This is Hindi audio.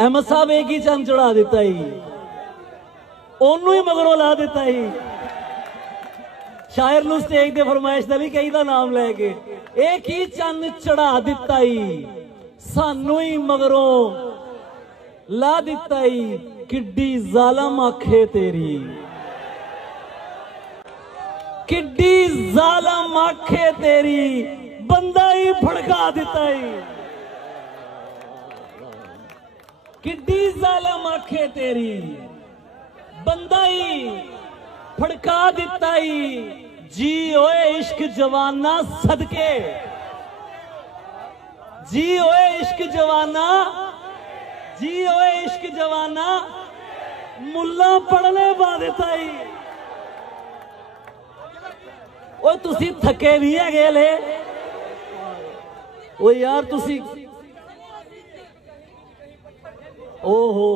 अहमद साहब एक ही चंद चढ़ा दिता ही, ओनू ही मगरों ला दिता ही। शायर नूं स्टेज ते फरमाइश दा भी कई दा नाम लैके एक ही चंद चढ़ा दिता ही, सानू ही मगरों ला दिता ही। किड्डी जालम आखे तेरी, किड्डी जालम आखे तेरी, बंदा ही भड़का दिता ही। किड्डी जालम आखे तेरी, बंदा ही फड़का दिता ही। जी ओए इश्क जवाना सदके, जी ओए इश्क जवाना, जी ओए इश्क जवाना, मुल्ला पढ़ने पा देता ही। ओ तुसी थके नहीं है गेले, ओ यार तुसी ओ हो।